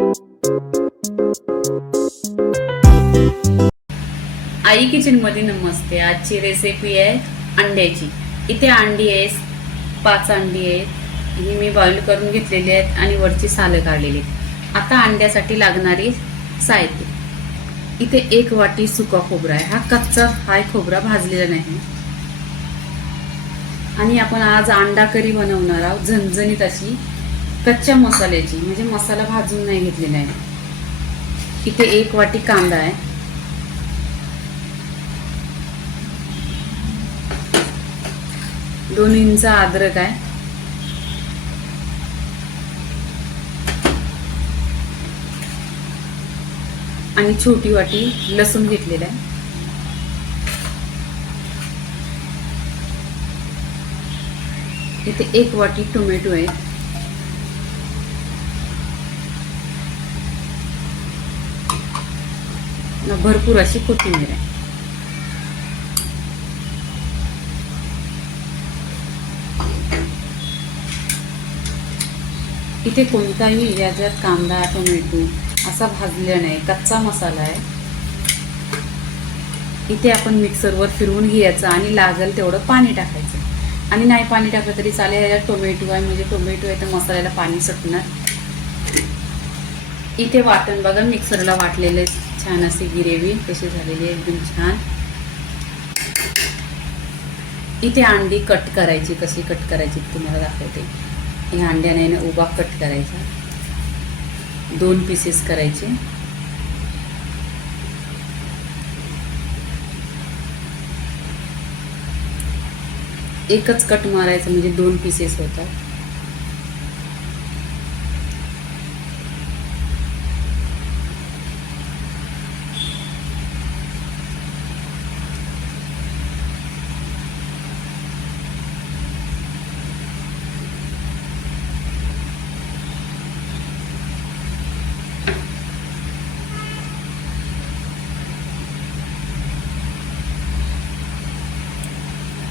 आई kitchen मध्ये नमस्ते। आजची recipe आहे अंड्याची। इथे अंडी आहे, 5 अंडी आहेत। ही मी बॉईल करून घेतलेली आहेत आणि वरची सालं काढलेली आहेत। आता अंड्यासाठी लागणारी साहित्य, इथे 1 वाटी सुका खोबरा आहे। हा कच्चा हाय खोबरा, भाजलेला नाही। आणि आपण आज अंडा करी बनवणार आहोत, झणझणीत अशी कच्च्या मसाल्याची, म्हणजे मसाला भाजून नाही घेतलेला आहे। इथे 1 वाटी कांदा आहे, 2 इंच अद्रक आहे, आणि छोटी वाटी लसूण घेतलेला आहे। इथे 1 वाटी टोमॅटो आहे, भरपूर अशी कोथिंबीर आहे। इथे कोणताही याच्यात कांदा टोमॅटो असा भाजलेला नाही, कच्चा मसाला आहे। इथे आपण मिक्सरवर फिरवून घ्यायचं आणि लागेल तेवढं पाणी टाकायचं, आणि नाही पाणी टाकलं तरी चालेल। याच्यात टोमॅटो आहे, म्हणजे टोमॅटो आहे तर मसाल्याला पाणी सुटणार। इथे वाटण बघा, मिक्सरला वाटलेले छान अशी ग्रेव्ही कशी झालेली आहे, एकदम छान। इथे अंडी कट करायची, कशी कट करायची तुम्हाला दाखवते। या अंड्याने उभा कट करायचा, 2 पीसेस करायचे। एकच कट मारायचं म्हणजे 2 पीसेस होतात।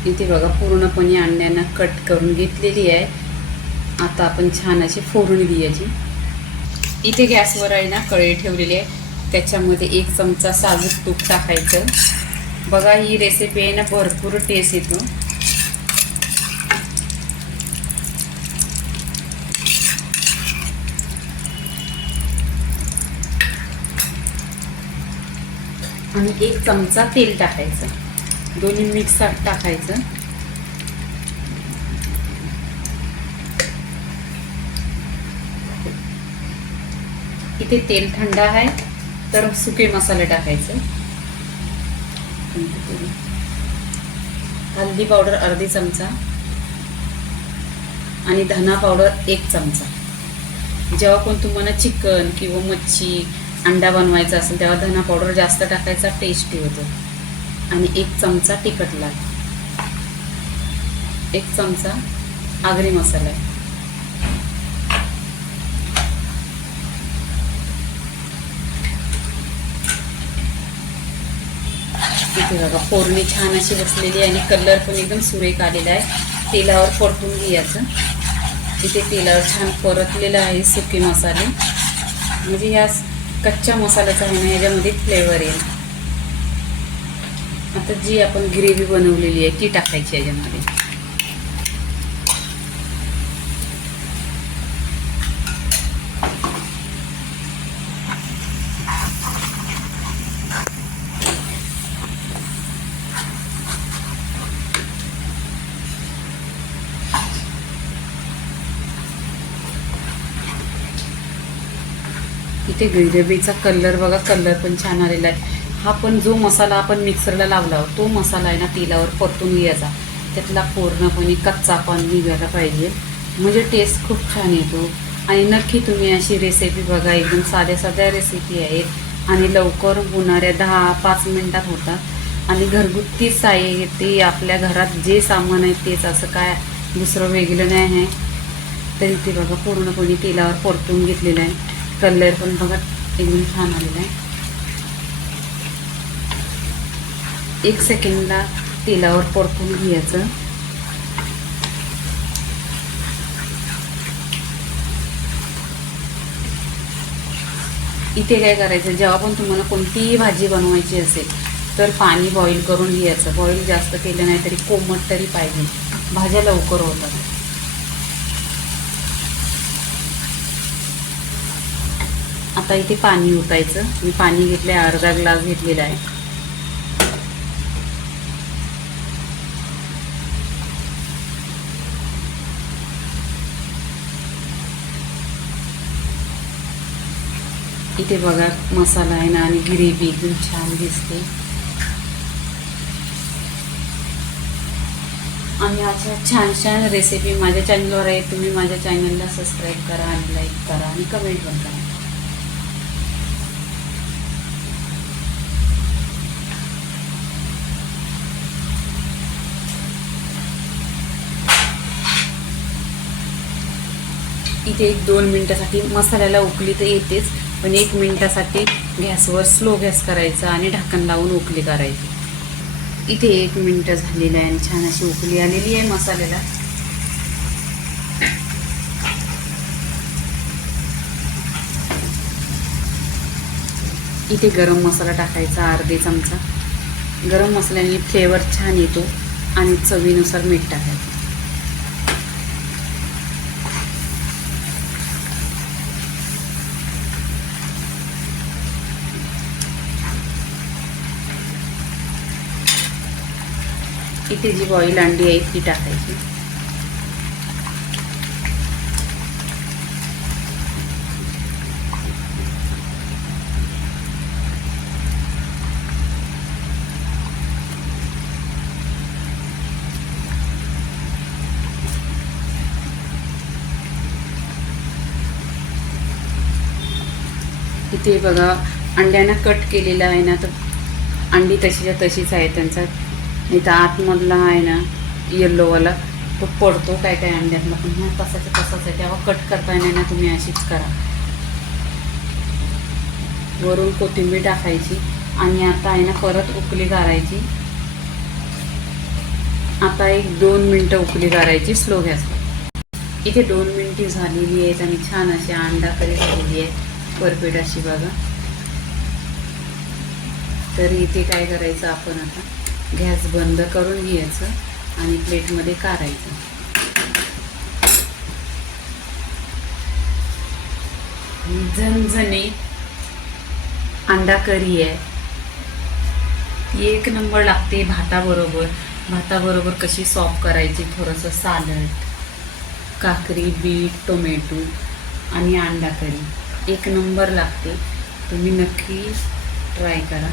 इथे बघा पूर्णपणे अंड्यांना कट करून घेतलेली आहे। आता आपण छान अशी फोडणी द्यायची। इथे गॅसवर आहे ना कढई ठेवलेली आहे, त्याच्यामध्ये 1 चमचा साजूक तूप टाकायचं। बघा ही रेसिपी आहे ना भरपूर टेस्ट येतो। आणि 1 चमचा तेल टाकायचं, दोन्ही मिक्स टाकायचं। इथे तेल थंड आहे तर सुके मसाले टाकायचे। हल्दी पावडर अर्धी चमचा आणि धना पावडर 1 चमचा। जेव्हा पण तुम्हाला चिकन किंवा मच्छी अंडा बनवायचा असेल तेव्हा धना पावडर जास्त टाकायचा, टेस्टी होतो। आणि 1 चमचा तिखट लाल, 1 चमचा आगरी मसाला आहे। इथे बघा फोडणी छान अशी बसलेली आहे आणि कलर पण एकदम सुरेख आलेला आहे। तेलावर परतून घ्यायचं। इथे तेलावर छान परतलेलं आहे सुके मसाले, म्हणजे या कच्च्या मसाल्याचा आहे ना याच्यामध्ये फ्लेवर येईल। आता जी आपण ग्रेव्ही बनवलेली आहे ती टाकायची याच्यामध्ये। इथे ग्रेव्हीचा कलर बघा, कलर पण छान आलेला आहे। हा पण जो मसाला आपण मिक्सरला लावला तो मसाला आहे ना तेलावर परतून घ्यायचा, त्यातला पूर्णपणे कच्चा पण निघायला पाहिजे, म्हणजे टेस्ट खूप छान येतो। आणि नक्की तुम्ही अशी रेसिपी बघा, एकदम साध्या साध्या रेसिपी आहेत आणि लवकर होणाऱ्या 10-5 मिनिटात होतात। आणि घरगुती साहित्य आपल्या घरात जे सामान आहे तेच, असं काय दुसरं वेगळं नाही आहे। तर इथे बघा पूर्णपणे तेलावर परतून घेतलेलं आहे, कलर पण बघा एकदम छान आलेला आहे। 1 सेकंडला तेलावर परतून घ्यायचं। इथे काय करायचं, जेव्हा पण तुम्हाला कोणतीही भाजी बनवायची असेल तर पाणी बॉईल करून घ्यायचं. बॉईल जास्त केलं नाही तरी कोमट तरी पाहिजे, भाज्या लवकर होतात. आता इथे पाणी ओतायचं. मी पाणी घेतलं आहे, अर्धा ग्लास घेतलेला आहे. इथे बघा मसाला आहे ना, आणि ग्रेव्ही एकदम छान दिसते. आणि अशा छान छान रेसिपी माझ्या चॅनलवर आहे. तुम्ही माझ्या चॅनलला सबस्क्राईब करा आणि लाईक करा आणि कमेंट पण करा. इथे 1-2 मिनटासाठी मसाल्याला उकळी तर येतेच, पण 1 मिनटासाठी गॅसवर स्लो गॅस करायचा आणि ढक्कन लावून उकळी करायची. इथे 1 मिनटं झालेलं आहे आणि छान अशी उकळी आलेली आहे मसाल्याला. इथे गरम मसाला टाकायचा अर्धे चमचा. गरम मसाल्याने फ्लेवर छान येतो. आणि चवीनुसार मीठ टाकायचं. इथे जी बॉईल अंडी आहे ती टाकायची. इथे बघा अंड्यांना कट केलेलं आहे ना, तर अंडी तशीच्या तशीच आहे. त्यांचा नाही तर आतमधला आहे ना येल्लोवाला तो पडतो काय काय अंड्यातला, पण ह्या तसाच्या तसाच आहे. तेव्हा कट करता येणार ना, तुम्ही अशीच करा. वरून कोथिंबीर टाकायची आणि आता आहे ना परत उकळी काढायची. आता 1-2 मिनटं उकळी काढायची स्लो गॅसवर. इथे 2 मिनिटे झालेली आहेत आणि छान अशी अंडा करी झालेली आहे परफेक्ट अशी बघा. तर इथे काय करायचं, आपण आता गॅस बंद करून घ्यायचं आणि प्लेटमध्ये काढायचं. झणझणीत अंडा करी आहे, ती 1 नंबर लागते भाताबरोबर. भाताबरोबर कशी सॉफ्ट करायची, थोडंसं सालड, काकडी, बीट, टोमॅटो आणि अंडा करी 1 नंबर लागते. तुम्ही नक्की ट्राय करा.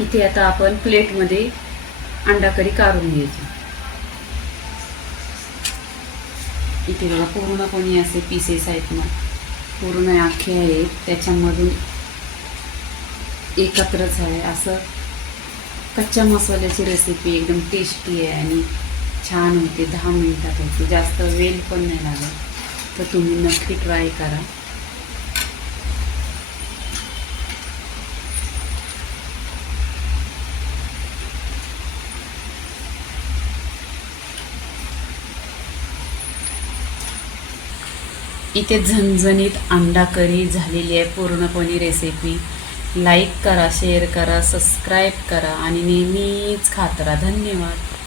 इथे आता आपण प्लेटमध्ये अंडा करी काढून घ्यायची. इथे बघा पूर्णपणे असे पीसेस आहेत ना, पूर्ण आखे आहेत, त्याच्यामधून एकत्रच आहे. असं कच्च्या मसाल्याची रेसिपी एकदम टेस्टी आहे आणि छान होते. 10 मिनिटात होते, जास्त वेळ पण नाही लागत. तर तुम्ही नक्की ट्राय करा. इथे झणझणीत अंडा करी झालेली आहे पूर्णपणे रेसिपी. लाईक करा, शेअर करा, सबस्क्राईब करा आणि नेहमीच खात राहा. धन्यवाद.